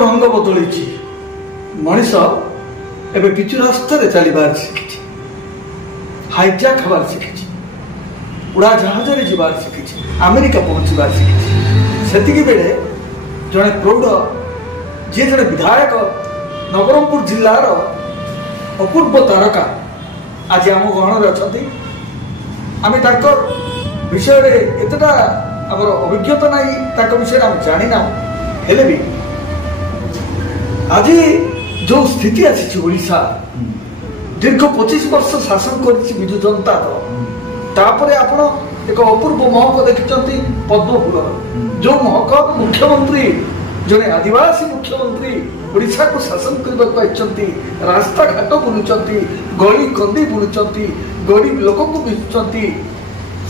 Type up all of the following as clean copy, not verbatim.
रंग बदल मनीष एवं किचु रास्तार चलबार शिखी हाइजैक हबार शिखी उड़ा जहाज जीवार शिखी अमेरिका पहुँचबार शिखी से बेले जड़े प्रौढ़ जी जड़े विधायक नवरंगपुर जिलार अपूर्व तारका आज आम गहन अच्छा आम विषय एतटा आम अभिज्ञता ना विषय आम जाना हेले भी आज जो स्थिति आशा दीर्घ 25 वर्ष शासन करजु जनता दल आपण एक अपूर्व महक देखते पद्मफूल जो महक मुख्यमंत्री जड़े आदिवासी मुख्यमंत्री ओडिशा को शासन करने रास्ता घाट बुलुंट गली कंदी बुलुंट गरीब लोक को मिशुंट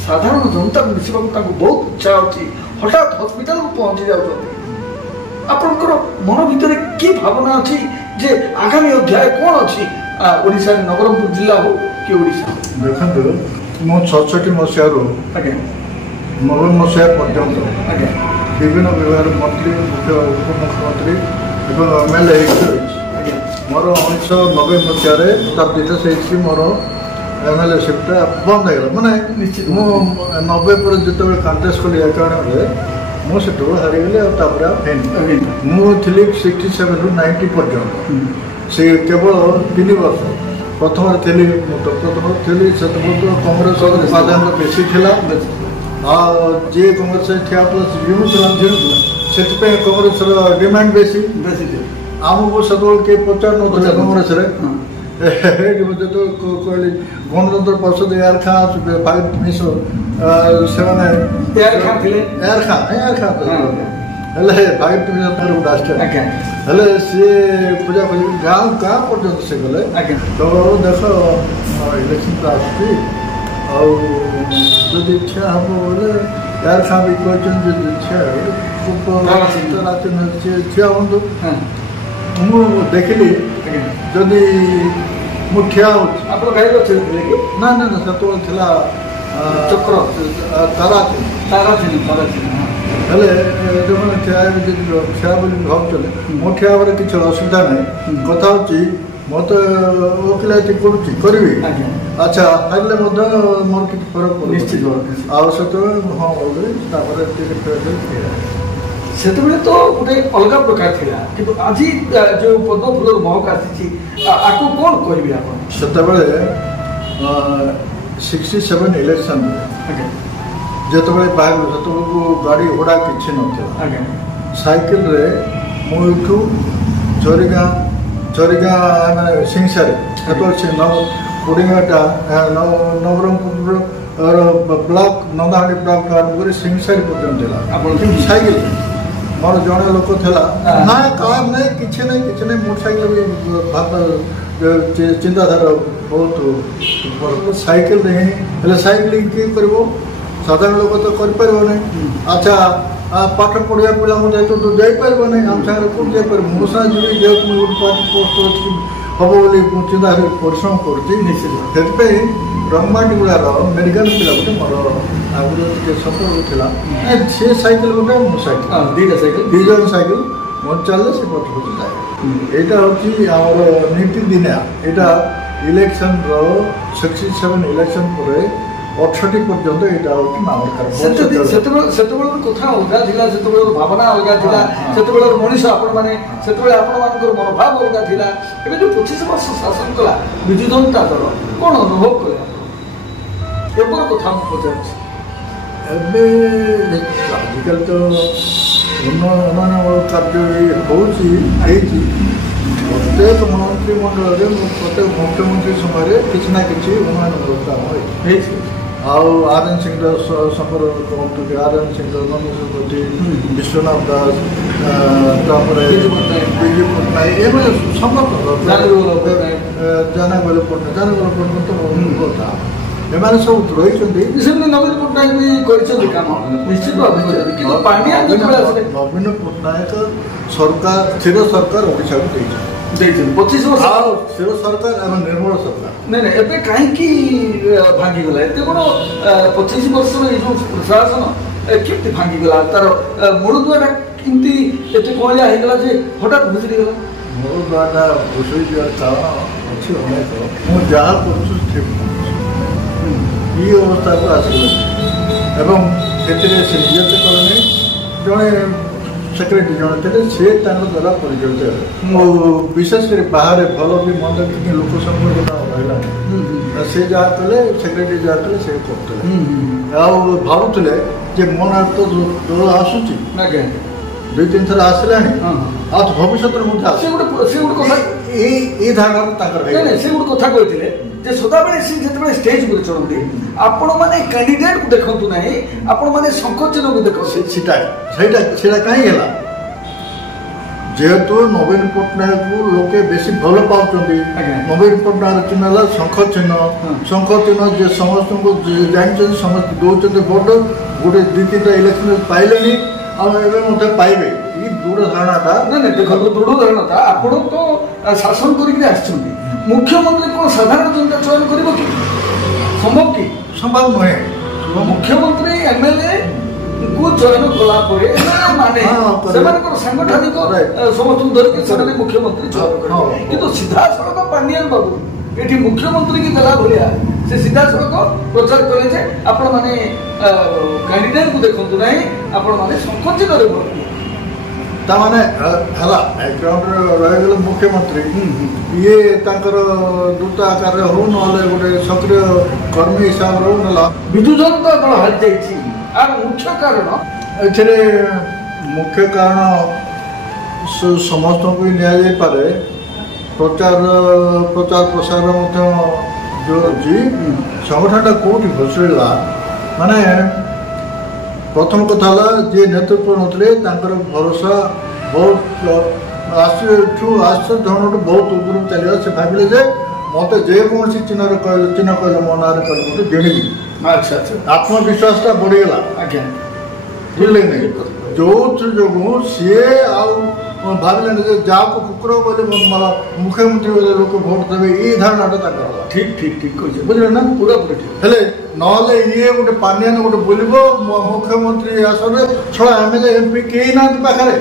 साधारण जनता को मिसवा बहुत इच्छा अच्छी हठात हस्पिटाल को पहुंची जाऊँगी आपनकर मन भितर कि भावना अच्छी जे आगामी अध्याय कौन अच्छी ओडिशा नवरंगपुर जिला हो कि ओडिशा देखो मो 67 मसीह 90 मसीह पर्यंत विभिन्न विभाग मंत्री मुख्य उपमुख्यमंत्री एवं एमएलए मोर 1990 मसीह तार से मोर एमएलए सिप्टा बंद हो गला माने निश्चित मु 90 पर जिते कंटेस्ट कली एकाउंट मुझे हारीगली मुझे 67 ରୁ 90 पर्यंत से केवल 3 वर्ष प्रथम थी प्रथम थी से कांग्रेस प्राधान्य बेसी थिला जी कांग्रेस ठिया से कांग्रेस डिमांड बेसी आमको सब किए पचार ना कांग्रेस जो कहली गणतंत्र परिषद यार खाँ फाइट मिस से यार खाँ फाइट हेले सी पूजा गाँव गाँ पर्यटन से गले तो देख इलेक्शन तो आसुदी इच्छा हम बोले यार खाँ भी कहते ठिया हूँ मुझे देखली जदि मुठिया ना ना ना से चक्र तारा हेले जो ठिया ठिया भावुले मो ठिया किसी असुविधा ना कथा मत वकिलाती करी अच्छा हारे मोर कि फरक निश्चित आवश्यक हाँ से तो गोटे अलग प्रकार थी कि आज जो पद्मफूल महक आको कौन कह से 67 इलेक्शन जो बाहर जो गाड़ी घोड़ा किसी ना साइकिल रे मुठू चोरीगाँ मैंने सिंगसारी से कोड़ीगाँटा नवरंगपुर ब्लॉक नंदाहाड़ी ब्लॉक आरंभ कर सिंगसारी पर्यटन साइकिल मोर जड़े लोक ना कार नहीं किसी नहीं मोटरसाइकिल चिंताधारा बहुत साइकिल साइकिलिंग किए कर साधारण लोक तो कर अच्छा पाठ पढ़ा पिला तो जापर ना आम सागर कौन जापर मो साथ जी पोस्ट हम बोली चिंता परिश्रम कर रंगमाटीगुड़ार मेडिकल पिला गोटे मोर आगुरी संपर्क था सी साइकिल गोटे मो साइकिल दुईजन साइकिल मन चलने से पट पट जाए यहाँ हूँ नीति दिनिया यहाँ इलेक्शन 67 इलेक्शन पर 68 पर्यंत यहाँ हूँ नाम कथा अलग था भावना अलग था मनीष मनोभाव अलग था जो 25 वर्ष शासन कला विजु जनता दल कौन अनुभव कले कथा पचार आजिकल तो उन्नयन कार्य होती प्रत्येक मंत्रिमंडल प्रत्येक मुख्यमंत्री समय किसी ना कि उन्नयन काम आरएन सिंह संपर्क कहतु आरएन सिंह नंदकिशोर पति विश्वनाथ दास बिजू पट्टनायक ये समस्त जानगोल पट्टनायक तो था एम सब रही नवीन पट्टनायक भी काम निश्चित नवीन पट्टनायक सरकार स्थिर सरकार ओडिशा को 25 वर्ष स्थिर सरकार एवं निर्मल सरकार नहीं एबे कहीं भांगीगला एत बड़ 25 वर्ष जो प्रशासन केमती भांगीगला तार मूल दुआटा କେମିତି ଏତେ କଳିଆ ହେଇଗଲା ଯେ ହଠାତ୍ ଭୁଷୁଡ଼ିଗଲା? ମୋ ଦ୍ୱାରା ଭୁଷୁଡ଼ି ଯିବାର କାରଣ ଅଛି ଅନେକ। ମୁଁ ଯାହା କରୁଛି ଠିକ୍ ଇ ଅବସ୍ଥାକୁ ଆସିଲା ଏବଂ ସେଥିରେ ସେ ନିଜେ ତ କଲେନି, ଜଣେ ସେକ୍ରେଟାରୀ ଜଣେ ଥିଲେ, ସେ ତାଙ୍କ ଦ୍ୱାରା ପରିଚାଳିତ ହେଲେ। ଆଉ ବିଶେଷ କରି ବାହାରେ ଭଲ ବି ମନ୍ଦ କିଛି ଲୋକ ସମ୍ପର୍କ ରହିଲାନି। ସେ ଯାହା କଲେ, ସେକ୍ରେଟାରୀ ଯାହା କଲେ ସେ କରୁଥିଲେ। ଆଉ ଭାବୁଥିଲେ ଯେ ମୋ ନାଁ ତ ଦୋଳ ଆସୁଛି, 2-3 ଥର ଆସିଲାଣି, ଆଉ ଭବିଷ୍ୟତରେ ମଧ୍ୟ ଏଇ ଧାରଣାରେ ତାଙ୍କର ସେ ଗୋଟେ କଥା କହିଥିଲେ ଯେ ସଦାବେଳେ ସେ ଯେତେବେଳେ ଷ୍ଟେଜ ଉପରେ ଚଢନ୍ତି ଆପଣମାନେ କ୍ୟାଣ୍ଡିଡେଟକୁ ଦେଖନ୍ତୁ ନାହିଁ, ଆପଣମାନେ ଶଙ୍ଖ ଚିହ୍ନକୁ ଦେଖନ୍ତୁ। ସେଇଟା କାହିଁକି ହେଲା? ଯେହେତୁ ନବୀନ ପଟ୍ଟନାୟକକୁ ଲୋକେ ବେଶୀ ଭଲ ପାଉଛନ୍ତି। ନବୀନ ପଟ୍ଟନାୟକ ଚିହ୍ନ ହେଲା ଶଙ୍ଖ ଚିହ୍ନ। ଶଙ୍ଖ ଚିହ୍ନ ଯେ ସମସ୍ତଙ୍କୁ ଜାଣିଛନ୍ତି, ସମସ୍ତେ ଦେଉଛନ୍ତି ଭୋଟ। ଗୋଟେ 2-3ଟା ଇଲେକ୍ସନ ପାଇଲେଣି, ଆଉ ଏବେ ମଧ୍ୟ ପାଇବେ। ଏଇ ଦୃଢ଼ ଧାରଣାଟା ଦେଖନ୍ତୁ, ଦୃଢ଼ ଧାରଣାଟା ଆପଣ ତ ଶାସନ କରିକି ଆସିଛନ୍ତି, ମୁଖ୍ୟମନ୍ତ୍ରୀ କ'ଣ ସାଧାରଣ ଜନତା ଚୟନ କରିବ କି? ସମ୍ଭବ କି? ସମ୍ଭବ ନୁହେଁ। ମୁଖ୍ୟମନ୍ତ୍ରୀ MLA କୁ ଚୟନ କଲା ପରେ ମାନେ ସେମାନଙ୍କର ସାଂଗଠନିକ ସମସ୍ତଙ୍କୁ ଧରିକି ସେମାନେ ମୁଖ୍ୟମନ୍ତ୍ରୀ ଚୟନ କରିବେ, କିନ୍ତୁ ସିଧାସଳଖ ପାଣ୍ଡିଆନ ବାବୁ ଏଠି ମୁଖ୍ୟମନ୍ତ୍ରୀ କି ଦେଲା ଭଳିଆ ସେ ସିଧାସଳଖ ପ୍ରଚାର କଲେ ଯେ ଆପଣମାନେ କ୍ୟାଣ୍ଡିଡେଟକୁ ଦେଖନ୍ତୁ ନାହିଁ, ଆପଣମାନେ ଶଙ୍ଖଚିହ୍ନରେ ଭୋଟ ଦିଅନ୍ତୁ। ତାମାନେ ହେଲା ବ୍ୟାକଗ୍ରାଉଣ୍ଡରେ ରହିଗଲେ ମୁଖ୍ୟମନ୍ତ୍ରୀ, ଇଏ ତାଙ୍କର ଦୂତ ଆକାରରେ ହଉ ନହେଲେ ଗୋଟେ ସକ୍ରିୟ କର୍ମୀ ହିସାବରେ ହଉ, ନହେଲେ ବିଜୁ ଜନତା ଦଳ ହାରିଯାଇଛି। ଆର ମୁଖ୍ୟ କାରଣ, ଏଥିରେ ମୁଖ୍ୟ କାରଣ ସମସ୍ତଙ୍କୁ ବି ନିଆଯାଇପାରେ। ପ୍ରଚାର ପ୍ରସାର ମଧ୍ୟ ଯେଉଁ ଅଛି, ସଂଗଠନଟା କେଉଁଠି ଭୁଷୁଡ଼ିଲା ମାନେ ପ୍ରଥମ କଥା ହେଲା ଯିଏ ନେତୃତ୍ୱ ନଥିଲେ ତାଙ୍କର ଭରସା ବହୁତ ଧରଣଠୁ ବହୁତ ଉପରକୁ ଚାଲିଗଲା। ସେ ଭାବିଲେ ଯେ ମୋତେ ଯେକୌଣସି ଚିହ୍ନ କହିଲେ ମୋ ନାଁରେ କହିଲେ ମୋତେ ଜିଣିବି। ଆତ୍ମବିଶ୍ୱାସଟା ବଢ଼ିଗଲା। ବୁଝିଲେ କି ନାହିଁ? ଯୋଉଥି ଯୋଗୁଁ ସିଏ ଆଉ ଭାବିଲେନି ଯେ ଯାହାକୁ କୁକୁର ବୋଲି ମୁଖ୍ୟମନ୍ତ୍ରୀ ବୋଲି ଲୋକ ଭୋଟ ଦେବେ, ଏଇ ଧାରଣାଟା ତାଙ୍କର ହେଲା। ଠିକ୍ କହିছে, ବୁଝିଲେ ନା? ପୁରାପୁରି ଠିକ୍। ହେଲେ ନହେଲେ ଇଏ ଗୋଟେ ପାଣ୍ଡିଆନ ଗୋଟେ ବୁଲିବ ମୁଖ୍ୟମନ୍ତ୍ରୀ ଆସନରେ, ଛଡ଼ା MLA MP କେହି ନାହାନ୍ତି ପାଖରେ,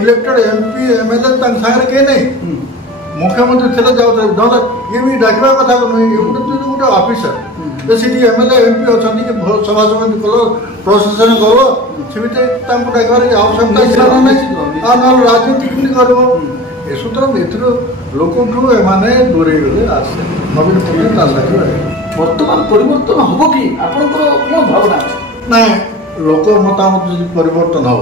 ଇଲେକ୍ଟେଡ୍ MP MLA ତାଙ୍କ ସାଙ୍ଗରେ କେହି ନାହିଁ। ମୁଖ୍ୟମନ୍ତ୍ରୀ ଥିଲେ ଯାଉଥିଲେ, ନହେଲେ ଇଏ ବି ଡାକିବା କଥା ନୁହେଁ। ଇଏ ଗୋଟେ ଅଫିସର, ସେଠି MLA MP ଅଛନ୍ତି କି ସଭା ସମିତି କଲ, ପ୍ରଶାସନ କଲ, ସେମିତି ତାଙ୍କୁ ଡାକିବାର ଆବଶ୍ୟକତା ନାହିଁ। ଆଉ ନହେଲେ ରାଜନୀତି କେମିତି କରିବ? ସୁତରାଂ ଏଥିରୁ ଲୋକଠୁ ଏମାନେ ଦୂରେଇ ଗଲେ। ଆସେ ନବୀନ ପଟ୍ଟନାୟକ ତା ସାଥିରେ ବର୍ତ୍ତମାନ ପରିବର୍ତ୍ତନ ହବ କି? ଆପଣଙ୍କର କ'ଣ ଭାବନା ଅଛି? ନାଇଁ, ଲୋକ ମତାମତ ଯଦି ପରିବର୍ତ୍ତନ ହବ,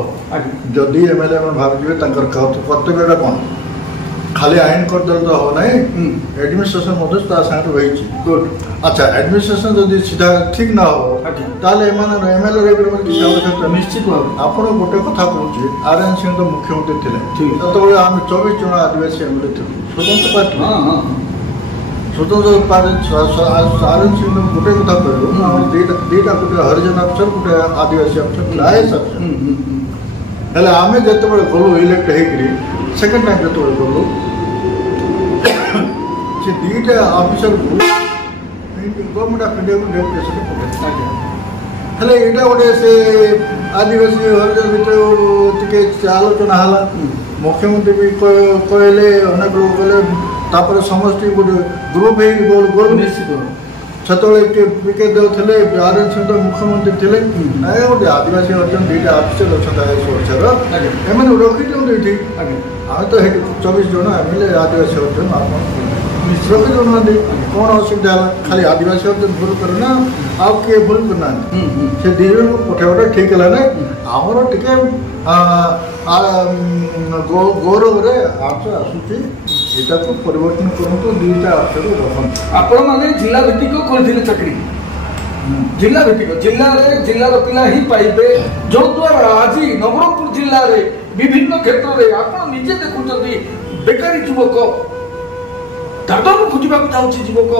ଯଦି MLA ମାନେ ଭାବିଯିବେ ତାଙ୍କର କର୍ତ୍ତବ୍ୟଟା କ'ଣ, ଖାଲି ଆଇନ କରିଦେଲେ ତ ହବ ନାହିଁ, ଆଡମିନିଷ୍ଟ୍ରେସନ ମଧ୍ୟ ତା ସାଙ୍ଗରେ ରହିଛି। ଆଚ୍ଛା, ଆଡମିନିଷ୍ଟ୍ରେସନ ଯଦି ସିଧା ଠିକ୍ ନା ହବ ତାହେଲେ ଏମାନେ MLA ରହିବାର କିଛି ଆବଶ୍ୟକତା ନିଶ୍ଚିତ ଭାବେ। ଆପଣ ଗୋଟେ କଥା କହୁଛି, RN ସିଂ ତ ମୁଖ୍ୟମନ୍ତ୍ରୀ ଥିଲେ, ସେତେବେଳେ ଆମେ 24 ଜଣ ଆଦିବାସୀ MLA ଥିଲୁ, ସ୍ୱତନ୍ତ୍ର ପାର୍ଟି। RN ସିଂ ଗୋଟେ କଥା କହିବୁ, ଆମର ଦିଟା ଗୋଟେ ହରିଜନ ଅଫିସର, ଗୋଟେ ଆଦିବାସୀ ଅଫିସର, IAS ଅଫିସର। ହେଲେ ଆମେ ଯେତେବେଳେ ଗଲୁ ଇଲେକ୍ଟ ହେଇକରି ସେକେଣ୍ଡ ଟାଇମ୍ ଯେତେବେଳେ ଗଲୁ, ସେ ଦୁଇଟା ଅଫିସରକୁ ଗଭର୍ଣ୍ଣମେଣ୍ଟ ଅଫ୍ ଇଣ୍ଡିଆକୁ ଡେପୁଟେସନ୍ ପଠାଇଲେ। ହେଲେ ଏଇଟା ଗୋଟେ ସେ ଆଦିବାସୀ ହରିଜନ ଭିତରେ ଟିକେ ଆଲୋଚନା ହେଲା। ମୁଖ୍ୟମନ୍ତ୍ରୀ ବି କହିଲେ, ଅନେକ ଲୋକ କହିଲେ, ତାପରେ ସମସ୍ତେ ଗୋଟେ ଗ୍ରୁପ୍ ହେଇକି ଗଲୁ। ନିଶ୍ଚିତ ସେତେବେଳେ PK ଦେଉଥିଲେ, RN ସିଂ ମୁଖ୍ୟମନ୍ତ୍ରୀ ଥିଲେ। ଗୋଟେ ଆଦିବାସୀ ହରିଜନ ଦୁଇଟା ଅଫିସର ଅଛନ୍ତି ଓଡ଼ିଶାର, ଏମାନେ ରଖିଛନ୍ତି ଏଠି। ଆମେ ତ ସେଠି 24 ଜଣ MLA ଆଦିବାସୀ ହରିଜନ ଆପଣ ରଖି ଦେଉନାହାନ୍ତି। କ'ଣ ଅସୁବିଧା ହେଲା? ଖାଲି ଆଦିବାସୀ ହରିଜନ ଭୁଲ କରେ ନା ଆଉ କିଏ ଭୁଲ କରୁନାହାନ୍ତି? ସେ 2 ଜଣଙ୍କୁ ପଠାଇବାଟା ଠିକ୍ ହେଲା ନାହିଁ। ଆମର ଟିକେ ଗୌରବରେ ଆସୁଛି, ଏଟାକୁ ପରିବର୍ତ୍ତନ କରନ୍ତୁ, 2ଟା ଅଫିସର ରଖନ୍ତୁ। ଆପଣମାନେ ଜିଲ୍ଲା ଭିତ୍ତିକ କରିଥିଲେ ଚାକିରି, ଜିଲ୍ଲା ଭିତ୍ତିକ, ଜିଲ୍ଲାର ପିଲା ହିଁ ପାଇବେ, ଯଦ୍ୱାରା ଆଜି ନବରଙ୍ଗପୁର ଜିଲ୍ଲାରେ ବିଭିନ୍ନ କ୍ଷେତ୍ରରେ ଆପଣ ନିଜେ ଦେଖୁଛନ୍ତି, ବେକାରୀ ଯୁବକ, ଦାଦନ ଖୋଜିବାକୁ ଯାଉଛି ଯୁବକ,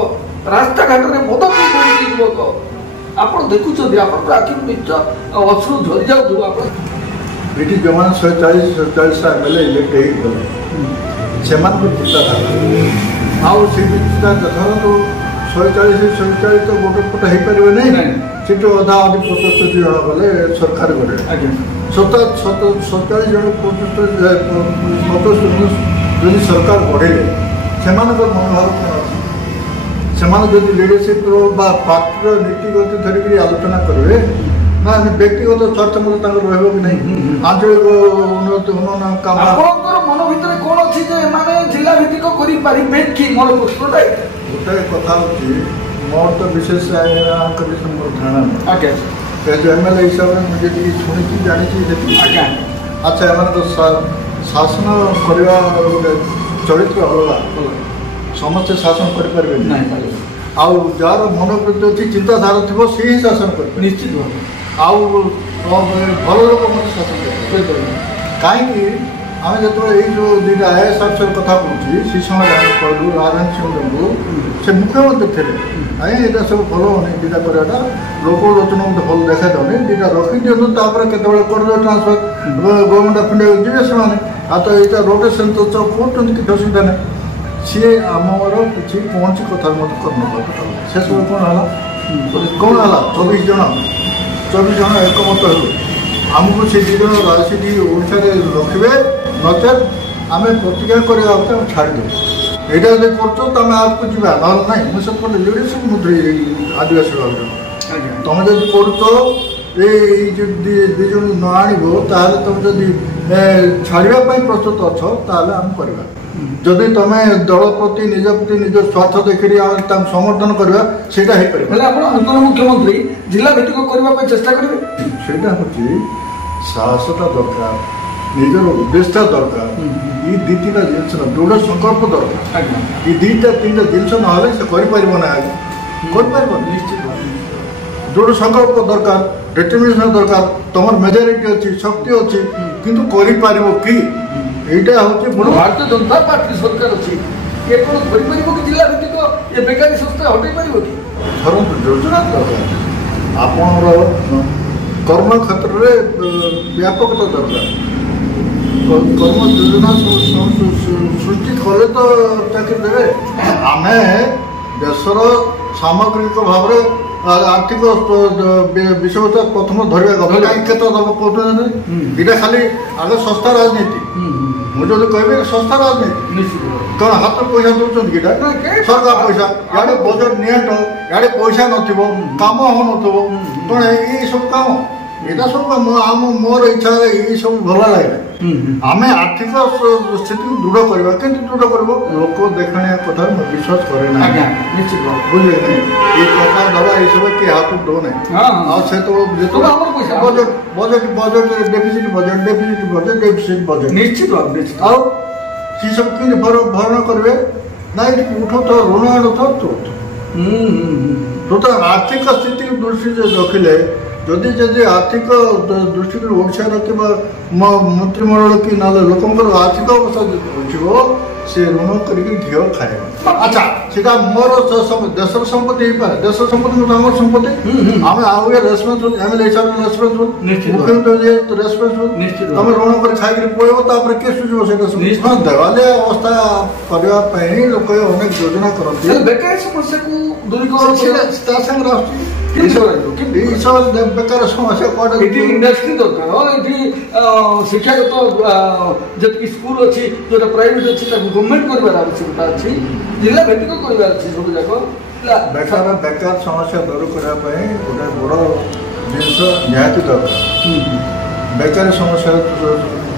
ରାସ୍ତାଘାଟରେ ମଦ ପିଇ କରୁଛି ଯୁବକ, ଆପଣ ଦେଖୁଛନ୍ତି, ଆପଣଙ୍କର ଆଖିରୁ ନିଶ୍ଚୟ ଅଶ୍ରୁ ଝରି ଯାଉଥିବ। ଆପଣ ଏଠି ଯେଉଁମାନେ 140ଟା MLA ଇଲେକ୍ଟ ହେଇଗଲେ, ସେମାନଙ୍କ ଚିନ୍ତାଧାରା ଆଉ ସେ ଚିନ୍ତା ଧରନ୍ତୁ 140 ତ ଗୋଟେ ପଟ ହେଇପାରିବ ନାହିଁ ସେଠି ଅଧା ଅଧି 75 ଜଣ ଗଲେ ସରକାର ଗଲେ 47 ଜଣ 75 ଯଦି ସରକାର ବଢ଼େଇଲେ ସେମାନଙ୍କର ମନୋଭାବ କ'ଣ ଅଛି ସେମାନେ ଯଦି ଲିଡରସିପ୍ ବା ପାର୍ଟିର ନୀତିଗତି ଧରିକିରି ଆଲୋଚନା କରିବେ ନା ବ୍ୟକ୍ତିଗତ ସ୍ୱାର୍ଥ ମଧ୍ୟ ତାଙ୍କର ରହିବ କି ନାହିଁ ଆଞ୍ଚଳିକ ଉନ୍ନତି ଉନ୍ନୟନ କାମ ଆପଣଙ୍କର ମନ ଭିତରେ କ'ଣ ଅଛି ଯେ ଏମାନେ ଜିଲ୍ଲା ଭିତ୍ତିକ କରିପାରିବେ କି ମୋର ପ୍ରଶ୍ନଟା ଗୋଟାଏ କଥା ହେଉଛି ମୋର ତ ବିଶେଷ ଆଙ୍କ ବିଷୟରେ ମୋର ଧାରଣା ନାହିଁ ଆଜ୍ଞା MLA ହିସାବରେ ମୁଁ ଯେତିକି ଶୁଣିଛି ଜାଣିଛି ସେତିକି ଆଜ୍ଞା ଆଚ୍ଛା ଏମାନଙ୍କ ଶାସନ କରିବା ଗୋଟେ ଚରିତ୍ର ଅଲଗା ସମସ୍ତେ ଶାସନ କରିପାରିବେ ନାହିଁ ଆଉ ଯାହାର ମନୋବୃତ୍ତି ଅଛି ଚିନ୍ତାଧାରା ଥିବ ସେ ହିଁ ଶାସନ କରିପାରିବେ ନିଶ୍ଚିତ ଭାବେ ଆଉ ଭଲ ଲୋକ ମଧ୍ୟ ଶାସନ କରିପାରିବେ କାହିଁକି ଆମେ ଯେତେବେଳେ ଏଇ ଯେଉଁ ଦୁଇଟା IAS ଅଫିସର କଥା କହୁଛି ସେ ସମୟରେ ଆମେ କହିଲୁ ରାଜେନ୍ଦ୍ର ସିଂହଙ୍କୁ ସେ ମୁଖ୍ୟମନ୍ତ୍ରୀ ଥିଲେ ଆଜ୍ଞା ଏଇଟା ସବୁ ଭଲ ହେଉନି ଦୁଇଟା କରିବାଟା ଲୋକ ଲୋଚନ ମୋତେ ଭଲ ଦେଖାଯାଉନି ଦୁଇଟା ରଖିଦିଅନ୍ତୁ ତାପରେ କେତେବେଳେ କରିଦେବେ ଟ୍ରାନ୍ସଫର ଗଭର୍ଣ୍ଣମେଣ୍ଟ ଅଫ୍ ଇଣ୍ଡିଆକୁ ଯିବେ ସେମାନେ ଆଉ ତ ଏଇଟା ରୋଟେସନ୍ ତ କରୁଛନ୍ତି କିଛି ଅସୁବିଧା ନାହିଁ ସିଏ ଆମର କିଛି କୌଣସି କଥା ମଧ୍ୟ କରିନପାରିବ ସେସବୁ କ'ଣ ହେଲା 24 ଜଣ ଏକମତ ହେଉ ଆମକୁ ସେ 2 ଜଣ ସେଠି ଓଡ଼ିଶାରେ ରଖିବେ ନଚେତ୍ ଆମେ ପ୍ରତିଜ୍ଞା କରିବା କଥା ଆମେ ଛାଡ଼ିଦେବୁ ଏଇଟା ଯଦି କରୁଛ ତ ଆମେ ଆଗକୁ ଯିବା ନହେଲେ ନାହିଁ ମୁଁ ସେ କହିଲେ ଲିଡରସିପ୍ ମୁଁ ଆଦିବାସୀ ଭାବରେ ତୁମେ ଯଦି କରୁଛ ଏଇ ଯଦି 2 ଜଣ ନ ଆଣିବ ତାହେଲେ ତୁମେ ଯଦି ଛାଡ଼ିବା ପାଇଁ ପ୍ରସ୍ତୁତ ଅଛ ତାହେଲେ ଆମେ କରିବା ଯଦି ତୁମେ ଦଳ ପ୍ରତି ନିଜ ସ୍ୱାର୍ଥ ଦେଖିକି ଆମେ ତାଙ୍କୁ ସମର୍ଥନ କରିବା ସେଇଟା ହେଇପାରିବ ହେଲେ ଆପଣ ନୂତନ ମୁଖ୍ୟମନ୍ତ୍ରୀ ଜିଲ୍ଲା ଭିତ୍ତିକ କରିବା ପାଇଁ ଚେଷ୍ଟା କରିବେ ସେଇଟା ହେଉଛି ସାହସଟା ଦରକାର ନିଜର ଉଦ୍ଦେଶ୍ୟଟା ଦରକାର ଏଇ 2-3ଟା ଜିନିଷ ଦୃଢ଼ ସଂକଳ୍ପ ଦରକାର ଏଇ 2-3ଟା ଜିନିଷ ନହେଲେ ସେ କରିପାରିବ ନା କରିପାରିବ ନିଶ୍ଚିତ ଦୃଢ଼ ସଂକଳ୍ପ ଦରକାର ଡିଟରମିନେସନ୍ ଦରକାର ତୁମର ମେଜରିଟି ଅଛି ଶକ୍ତି ଅଛି କିନ୍ତୁ କରିପାରିବ କି এইটা হচ্ছে ভারতীয় জনতা পার্টি সরকার আছে এ কোন ধরিপারিব কি জেলা ভিত্তিক এ বেকারী সংস্থা হটাই পারিব কি ধরন্তু যোজনা দরকার আপনার কর্মক্ষেত্রে ব্যাপকতা দরকার কর্ম যোজনা সৃষ্টি কলে তো চাকরি দেবে আমি দেশর সামগ্রিক ভাবে আর্থিক বিষয়টা প্রথম ধরবা কথা কাই ক্ষেত্র দেব কହୁଛନ୍ତି এটা খালি আগে সস্তা রাজনীতি ମୁଁ ଯଦି କହିବି ସଂସ୍ଥା ରାଜନୀତି କ'ଣ ହାତ ପଇସା ଦେଉଛନ୍ତି କିଟା ସରକାର ପଇସା ଇଆଡ଼େ ବଜେଟ୍ ନିଅଣ୍ଟ ଇଆଡ଼େ ପଇସା ନଥିବ କାମ ହେଉନଥିବ କ'ଣ ଏଇସବୁ କାମ ଏଇଟା ସବୁ ମୋର ଇଚ୍ଛାରେ ଏଇସବୁ ଭଲ ଲାଗେ ଆମେ ଆର୍ଥିକ ସ୍ଥିତିକୁ ଦୃଢ଼ କରିବା କେମିତି ଦୃଢ଼ କରିବ ଲୋକ ଦେଖାଣିଆ କଥାରେ ମୁଁ ବିଶ୍ୱାସ କରେ ନାହିଁ ବୁଝିଲେ ନାହିଁ ଏଇ ଟଙ୍କା ଦେବା ଏଇସବୁ କିଏ ହାତକୁ ଦେଉନାହିଁ ଆଉ ସେତେବେଳେ ବଜେଟ୍ ନିଶ୍ଚିତ ଆଉ ସେସବୁ କେମିତି ଭରଣ କରିବେ ନା ଏଠି ଉଠଉଥାଉ ଋଣ ଆଣୁଥାଉ ତୋ ଆର୍ଥିକ ସ୍ଥିତିକୁ ଦୃଷ୍ଟିରେ ରଖିଲେ ଯଦି ଆର୍ଥିକ ଦୃଷ୍ଟିରୁ ଓଡ଼ିଶାର କିମ୍ବା ମନ୍ତ୍ରିମଣ୍ଡଳ କି ନହେଲେ ଲୋକଙ୍କର ଆର୍ଥିକ ଅବସ୍ଥା ବୁଝିବ ସେ ଋଣ କରିକି ଘିଅ ଖାଇବ ଆଚ୍ଛା ସେଟା ମୋର ଦେଶର ସମ୍ପତ୍ତି ହେଇପାରେ ଦେଶର ସମ୍ପତ୍ତି ଆମର ସମ୍ପତ୍ତି ଆମେ ଆଉ ରେସ୍ପନ୍ସିବୁଲ MLA ହିସାବରେ ରେସ୍ପନ୍ସିବୁଲ ମୁଖ୍ୟମନ୍ତ୍ରୀ ରେସ୍ପନ୍ସିବୁଲ ତମେ ଋଣ କରି ଖାଇକିରି ପଳେଇବ ତାପରେ କିଏ ସୁଝିବ ସେଇଟା ଦେବାଳିଆ ଅବସ୍ଥା କରିବା ପାଇଁ ଲୋକ ଅନେକ ଯୋଜନା କରନ୍ତି ବେକାରୀ ସମସ୍ୟାକୁ ଦୂରୀକରଣ ତା ସାଙ୍ଗରେ ଆସୁଛି ବେକାର ସମସ୍ୟା କ'ଣ ଏଠି ଇଣ୍ଡଷ୍ଟ୍ରି ଦରକାର ଏଠି ଶିକ୍ଷାଗତ ଯେତିକି ସ୍କୁଲ ଅଛି ଯୋଉଟା ପ୍ରାଇଭେଟ ଅଛି ତାକୁ ଗଭର୍ଣ୍ଣମେଣ୍ଟ କରିବାର ଆବଶ୍ୟକତା ଅଛି ଜିଲ୍ଲା ଭିତ୍ତିକ କରିବାର ଅଛି ସବୁ ଯାକ ବେକାର ସମସ୍ୟା ଦୂର କରିବା ପାଇଁ ଗୋଟେ ବଡ଼ ଜିନିଷ ନିହାତି ଦରକାର ବେକାରୀ ସମସ୍ୟା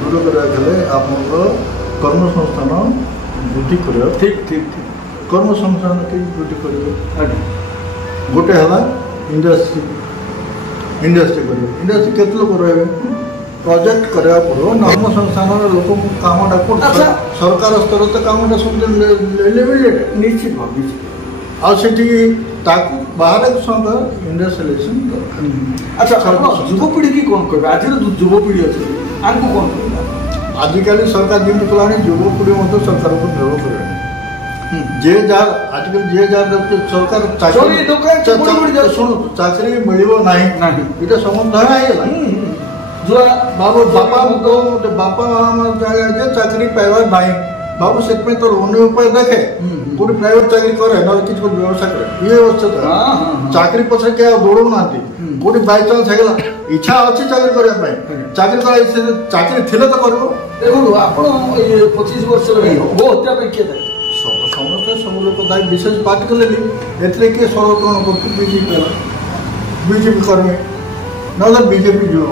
ଦୂର କରିବାକୁ ହେଲେ ଆପଣଙ୍କର କର୍ମସଂସ୍ଥାନ ବୃଦ୍ଧି କରିବା ଠିକ୍ କର୍ମସଂସ୍ଥାନ କେମିତି ବୃଦ୍ଧି କରିବେ ଗୋଟେ ହେଲା ଇଣ୍ଡଷ୍ଟ୍ରି କରିବେ ଇଣ୍ଡଷ୍ଟ୍ରି କେତେ ଲୋକ ରହିବେ ପ୍ରୋଜେକ୍ଟ କରିବାକୁ ପଡ଼ିବ ନର୍ମ ସଂସ୍ଥାନର ଲୋକଙ୍କୁ କାମଟା ସରକାର ସ୍ତରରେ ତ କାମଟା ସବୁ ନିଶ୍ଚିତ ଆଉ ସେଠି ତାକୁ ବାହାରେ ସରକାର ଇଣ୍ଡଷ୍ଟ୍ରିଆଲାଇଜେସନ୍ ଦରକାର ଆଚ୍ଛା ଯୁବପିଢ଼ି କି କ'ଣ କହିବେ ଆଜିର ଯୁବପିଢ଼ି ଅଛି ଆଙ୍କୁ କ'ଣ କହିବେ ଆଜିକାଲି ସରକାର ଯେମିତି କଲାଣି ଯୁବପିଢ଼ି ମଧ୍ୟ ସରକାରକୁ ନିର୍ଭର କରିବେ ଯେ ଯାହାର ଆଜିକାଲି ଯିଏ ଯାହାର ସରକାର ଚାକିରି ମିଳିବ ନାହିଁ ଏଇଟା ସମସ୍ତ ହେଇଗଲା ବାପା ଯେ ଚାକିରି ପାଇବା ନାହିଁ बाबू से तो अन्य उपाय देखे कोई प्राइवेट चाकरी करे ना किसी व्यवसाय करे ये अवस्था चाकरी पछे क्या दौड़ू ना कोई बाई चांस है इच्छा अच्छी चाकरी करने चाकरी कर चाकरी थे तो कर देखो आपण 25 वर्ष गो हत्या पे किए समस्त सब लोग दायी विशेष पार्टी को लेली एथले के सर्वकरण करते बीजेपी कर्मी ना बीजेपी जो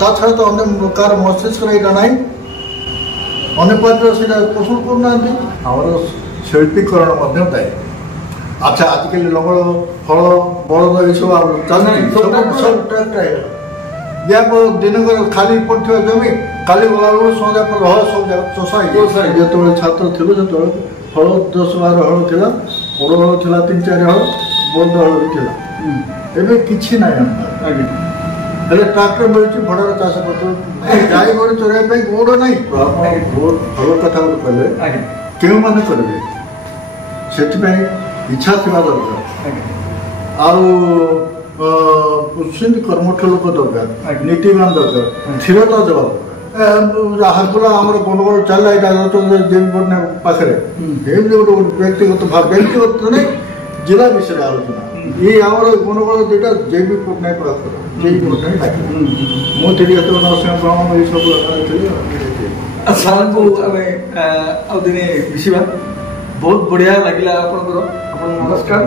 ता छड़ा तो अन्य कार मस्तिष्क यहाँ ना अन्य पार्टी से पसंद करना शिल्पीकरण दायी अच्छा आजिकल लंगल फल बलद ये सब या दिन खाली पड़े जमी काली गला सन्ध्या पर हल सब चषा जो छात्र थी जो हल 10-12 हल थी बड़ हल थी 3-4 हल बंद हल भी थी एवं कि ना ट्राक्टर मिलूँ भड़ार चाष कर गाई गोड़ चरवाई गोड़ ना बहुत भल कथा कहले क्यों मैंने करेंगे से इच्छा थी दरकार कर्मठ लोक दरकार नीतिमान दरकार स्थिरता जवाब हाकुला आम गंडगोल चलला पाखे गोटे व्यक्तिगत भाव व्यक्तिगत नहीं जिला विषय आलोचना ये आम गंडगोल जोटा जेबी पट्टनायक जेबी पट्टनायक मुझे नरसिंह ब्रह्म ये सब सार को आम दिने मिशा बहुत बढ़िया लगे आपन नमस्कार।